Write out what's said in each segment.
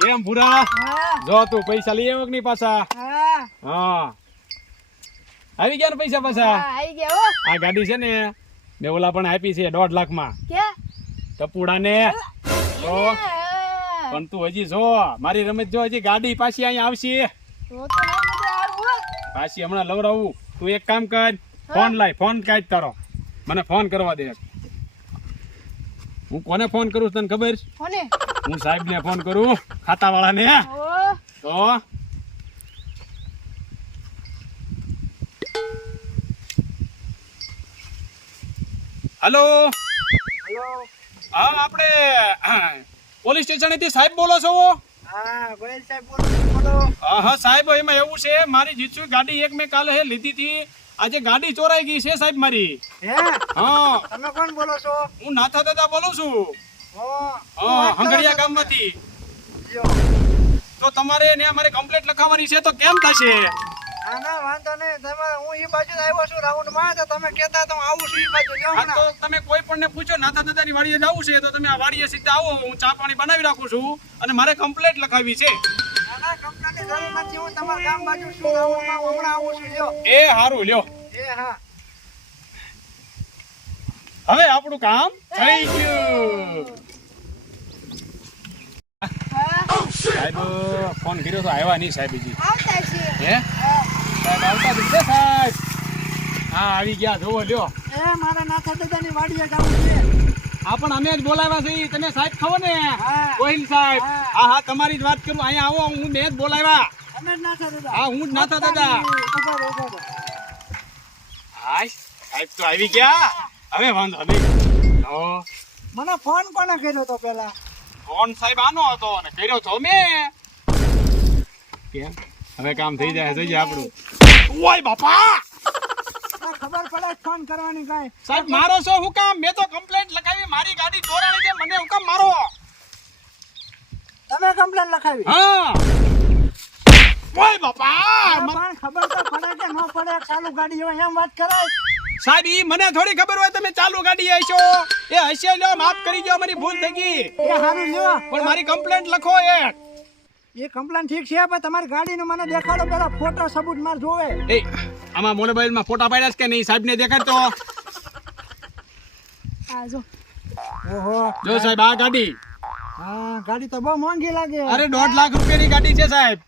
કેમ ભૂરા? જો તું પૈસા લઈ આવ્યો કે નહીં પાછા? હા આવી ગયા ને પૈસા પાછા? આવી ગયા હો. આ ગાડી છે ને મેં ઓલા પણ આપી છે 1.5 લાખમાં ટપુડા ને. તો પણ તું હજી જો મારી રમત જો હજી ગાડી પાછી અહીંયા આવશે પાછી હમણાં લવડાવું. તું એક કામ કર, ફોન લાય, ફોન કાઢ તારો, મને ફોન કરવા દે. હું કોને ફોન કરું તને ખબર? હું સાહેબ ને ફોન કરું, ખાતા વાળા ને. તો હેલો, હા આપણે પોલીસ સ્ટેશન થી સાહેબ બોલો છો? હા સાહેબ, એમાં એવું છે મારી જીતસુ ગાડી એક મેં કાલે લીધી હતી, આજે ગાડી ચોરાઈ ગઈ છે સાહેબ મારી. હા તમે કોણ બોલો છો? હું નાથા દાદા બોલું છું. હા હંગડિયા ગામમાંથી. તો તમારે ને અમારે કમ્પ્લેટ લખાવવાની છે તો કેમ થશે? ના વાંધો નહીં, તમે હું ઈ બાજુ આવ્યો છું રાઉન્ડ માં, તો તમે કહેતા તો હું આવું છું ઈ બાજુ. હા તો તમે કોઈ પણ ને પૂછો નાથા દાદાની વાડીએ જવું છે તો તમે આ વાડીએ સીધા આવો, હું ચા પાણી બનાવી રાખું છું અને મારે કમ્પ્લેટ લખાવી છે. ના કંપની જરૂર નથી, હું તમારા ગામ બાજુ છું રાઉન્ડ માં, હમણાં આવું છું. લ્યો એ હારું લ્યો. હા હવે આપણું કામ થઈ ગયું. સાહેબ ફોન કર્યો તો આવ્યા નહીં સાહેબ હજી. હે સાહેબ આવતા જ છે સાહેબ. હા આવી ગયા, જોવો લ્યો. મારા નાથા દાદાની વાડીએ જવું છે. હા પણ અમે જ બોલાવ્યા છે, તમે સાહેબ ખબર ને? ગોહિલ સાહેબ. હા હા તમારી જ વાત કરું, અહીંયા આવો, હું મેં જ બોલાવ્યા. અમે જ નાથા દાદા. હા હું જ નાથા દાદા. હાય સાહેબ તો આવી ગયા, હવે વાંધો નહીં. મને ફોન કોને કર્યો તો પેલા? ફોન સાહેબ આનો હતો અને કર્યો તો મેં. કેમ હવે કામ થઈ જાય જોઈએ આપણું. ઓય બાપા, ખબર પડે ફોન કરવાની કાઈ? સાહેબ મારો છો હું કામ? મેં તો કમ્પ્લેન્ટ લખાવી, મારી ગાડી ચોરાણી છે, મને હું કામ મારો? તમે કમ્પ્લેન લખાવી? હા. ઓય બાપા, પણ ખબર તો પડે કે ન પડે? ચાલુ ગાડી હોય એમ વાત કરાય? સાહેબ ઈ મને થોડી ખબર હોય તમે ચાલુ ગાડી હશો. એ હશે, લ્યો માફ કરી દો, મારી ભૂલ થઈ ગઈ. એ હારું લ્યો, પણ મારી કમ્પ્લેન્ટ લખો એક. એ કમ્પ્લેન ઠીક છે, પણ તમારી ગાડીનો મને દેખાડો પેલા, ફોટો સબૂત માર જોવે. એ આમાં મોબાઈલ માં ફોટા પાડ્યા છે કે નહીં? સાહેબ ને દેખાડતો. આ જો. ઓહો જો સાહેબ આ ગાડી. હા ગાડી તો બહુ મોંઘી લાગે. અરે 1.5 લાખ રૂપિયાની ગાડી છે સાહેબ.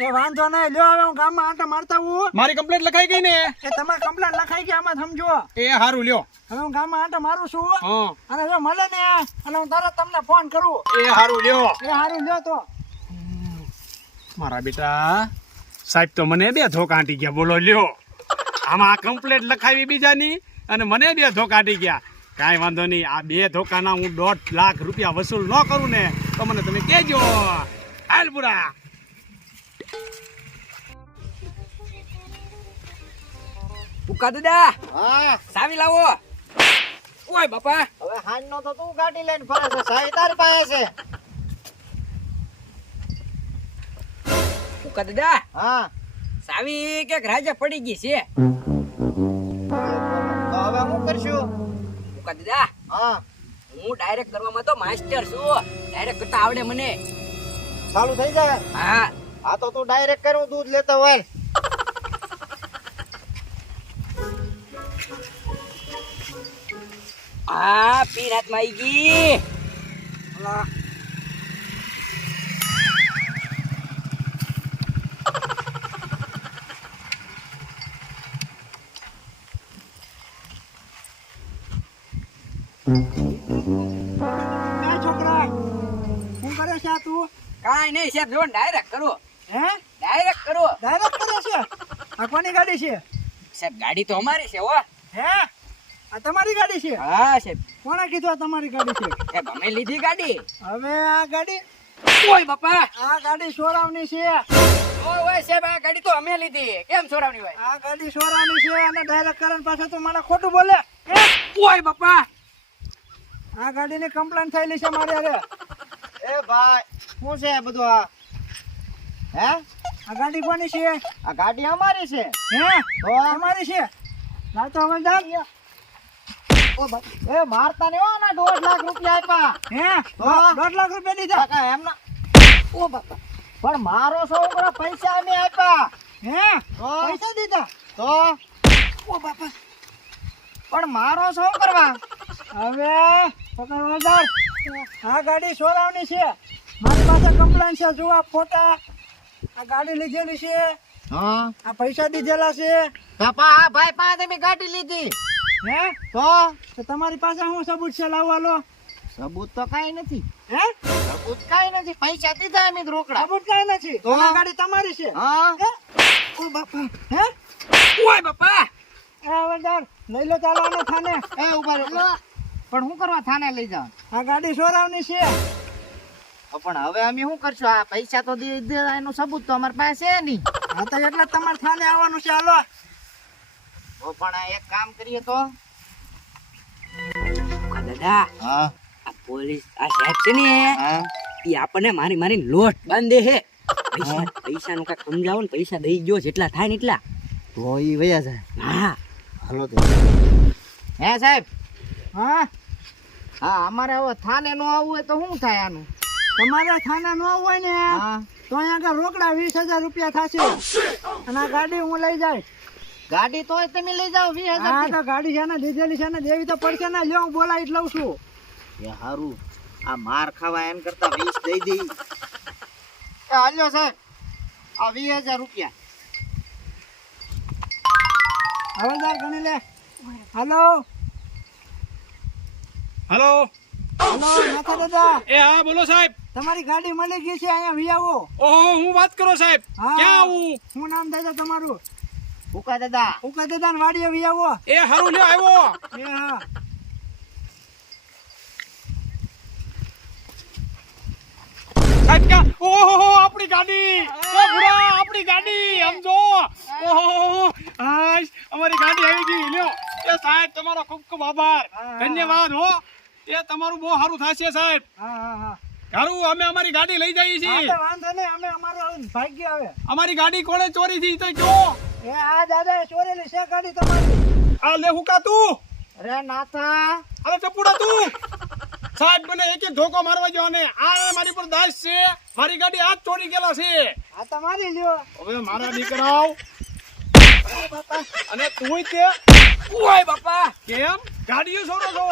એ વાંધો નહીં, લ્યો હવે હું ગામમાં આંટા મારતા હું. મારી કમ્પ્લેન્ટ લખાઈ ગઈ ને? એ તમારી કમ્પ્લેન લખાઈ ગઈ, આમાં સમજો. એ હારું લ્યો. હવે હું ગામમાં આંટા મારું છું. હા અને જો મળે ને અને હું તરત તમને ફોન કરું. એ હારું લ્યો. એ હારું લ્યો તો. મારા બેટા સાહેબ તો મને 2 ધોકા આંટી ગયા, બોલો લ્યો. આમાં કમ્પ્લેટ લખાવી બીજાની અને મને 2 ધોકા આંટી ગયા. કાંઈ વાંધો નહીં, આ 2 ધોકાના હું 1.5 લાખ રૂપિયા વસૂલ ન કરું ને તો મને તમે કહેજો. હાલ પૂરા. ઉકા દાદા, હા ચાવી લાવો. ઓય બાપા, હવે હાન નો તો તું ગાડી લઈને ફરે છે, સાઈ તાર પાસે છે. ઉકા દાદા, હા ચાવી કે રાજા પડી ગઈ છે. તો હવે હું કરશું? ઉકા દાદા, હા હું ડાયરેક્ટ કરવામાં તો માસ્ટર છું, ડાયરેક્ટ કરતા આવડે મને. ચાલુ થઈ જાય? હા હા તો તું ડાયરેક્ટ કરું, દૂધ લેતો હોય. હા પીર હાથમાં આવી ગઈ. છોકરા શું કરે છે આ તું? કાંઈ નહીં સાહેબ, જો ડાયરેક્ટ કરો, હે ડાયરેક્ટ કરો. ડાયરેક્ટ કરે છે? આ કોની ગાડી છે? સાહેબ ગાડી તો અમારી છે હો. હે આ તમારી ગાડી છે? હા સાહેબ, કોણે કીધું આ તમારી ગાડી છે? એ ગમે લીધી ગાડી. હવે આ ગાડી, ઓય બાપા, આ ગાડી સોરાવની છે. ઓય સાહેબ આ ગાડી તો અમે લીધી, કેમ છોરાવની હોય? આ ગાડી સોરાવની છે અને ડાયરેક્ટ કરન પાસે તું મને ખોટું બોલે? ઓય બાપા, આ ગાડીની કમ્પ્લેન થયેલી છે મારે. અરે એ ભાઈ શું છે બધું આ? હે આ ગાડી કોની છે? આ ગાડી અમારી છે. હે તો અમારી છે? ના તો હવે જા. ઓ ભાઈ એ મારતા ને હો, ના 1.5 લાખ રૂપિયા આપ્યા. હે 1.5 લાખ રૂપિયા દીધા? કાકા એમના ઓ બાપા પણ મારો છોકરો પૈસા અમે આપ્યા હે પૈસા દીધા તો ઓ બાપા પણ મારો શું કરવા હવે પકડવા આ ગાડી ચોરાવની છે મારી પાસે કમ્પ્લેન છે જો આ ફોટા આ ગાડી લીધેલી છે હા આ પૈસા દીધેલા છે બાપા આ ભાઈ પાસે મેં ગાડી લીધી હે તો તમારી પાસે શું સબૂત છે લાવવાનો સબૂત તો કાઈ નથી હે સબૂત કાઈ નથી પૈસા દીધા અમે રોકડા સબૂત કાઈ નથી તો આ ગાડી તમારી છે હા ઓ બાપા હે ઓય બાપા એ વડાર લઈ લો ચાલો આને થાને એ ઉભા રહો પણ હું કરવા થાને લઈ જાવ આ ગાડી ચોરાવની છે પણ હવે અમે શું કરશું આ પૈસા તો દીધા એનું સબૂત તો અમારી પાસે છે નહીં હા તો એટલે તમારે થાને આવવાનું છે હાલો ઓ પણ આ એક કામ કરીએ તો દાદા હા આ પોલીસ આ સાહેબ છે ને હા ઈ આપણને મારી લોટ બાંધે હે પૈસાનું કાંઈક સમજાવો ને પૈસા દઈ ગયો જેટલા થાય ને એટલા તો ઈ વયા જાય હા હાલો તો હે સાહેબ હા હા અમારે હવે થાને નો આવવું હોય તો શું થાય આનું તમારે થાને નો આવવું હોય ને તો અહીંયા આગળ રોકડા 20,000 રૂપિયા થશે અને આ ગાડી હું લઈ જાય ગાડી તોય તમે લઈ જાઓ 20,000 હા તો ગાડી છે ને દીધેલી છે ને દેવી તો પડશે ને લ્યો હું બોલાવી જ લઉં છું એ હારું આ માર ખાવા એમ કરતા 20 દઈ દઈ એ હાલ્યો સાહેબ આ 20,000 રૂપિયા હવલદાર ગણી લે હાલો હલો હાલો નાથા દાદા એ હા બોલો સાહેબ તમારી ગાડી મળી ગઈ છે અહીંયા વી આવો ઓહો હું વાત કરો સાહેબ હા. ક્યાં આવું શું નામ દાદા તમારું ઉકા દાદા ને વાડીએ વી આવો એ હારું લ્યો આવ્યો એ હા સાહેબ ક્યાં ઓહો આપણી ગાડી એ ભુરા આપણી ગાડી સમજો ઓહો હાશ અમારી ગાડી આવી ગઈ લ્યો એ સાહેબ તમારો ખૂબ ખૂબ આભાર ધન્યવાદ હો એ તમારું બહુ સારું થશે સાહેબ હા હા હા હારું અમે અમારી ગાડી લઈ જઈએ હા છીએ તો વાંધો નહીં અમે અમારો ભાગ્ય આવે અમારી ગાડી કોણે ચોરી થી તો કયો એ આ દાદા ચોરેલી છે ગાડી તમારી આ લે હુકા તું અરે નાથા અરે ચપુડા તું સાહેબ મને એક એક ધોકો મારવા જો અને આ મારી પર દાસ છે મારી ગાડી આજ ચોરી ગયેલા છે આ તમારી લ્યો હવે મારા દીકરાઓ અને તું તે ઓય બાપા કેમ ગાડીઓ છોડો છો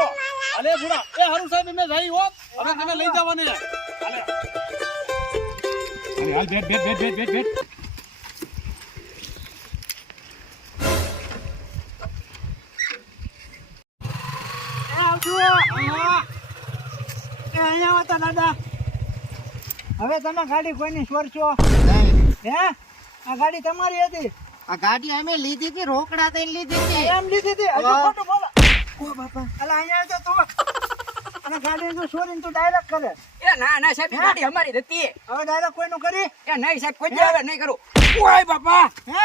અલે ભુરા એ હારું સાહેબ મેં જઈ હોત હવે તમે લઈ જવાને અલે હાલ બેટ એ આવજો એ અહીંયા આવો તો દાદા હવે તમે ગાડી કોઈની છોડશો હે આ ગાડી તમારી હતી આ ગાડી અમે લીધી હતી રોકડા દઈને લીધી હતી એમ લીધી હતી હજુ ખોટું બોલો ઓ બાપા અલા અહીંયા આવજો તું અને ગાડી જો છોડીને તું ડાયરેક્ટ કરે એ ના સાહેબ ગાડી અમારી જ હતી હવે ડાયરેક્ટ કોઈનું કરી એ નહીં સાહેબ કોઈ આવે નહીં કરું ઓય બાપા હે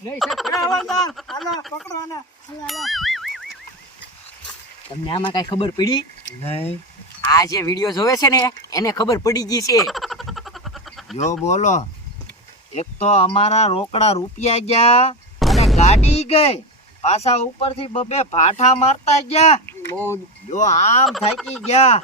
નહીં સાહેબ કોઈ હવલદાર હાલો પકડો આને હાલો તમને આમાં કઈ ખબર પડી નહીં આ જે વિડિયો જોવે છે ને એને ખબર પડી ગઈ છે જો બોલો એક તો અમારા રોકડા રૂપિયા ગયા અને ગાડી ગઈ પાછા ઉપરથી બબે ભાઠા મારતા ગયા બહુ જો આમ થાકી ગયા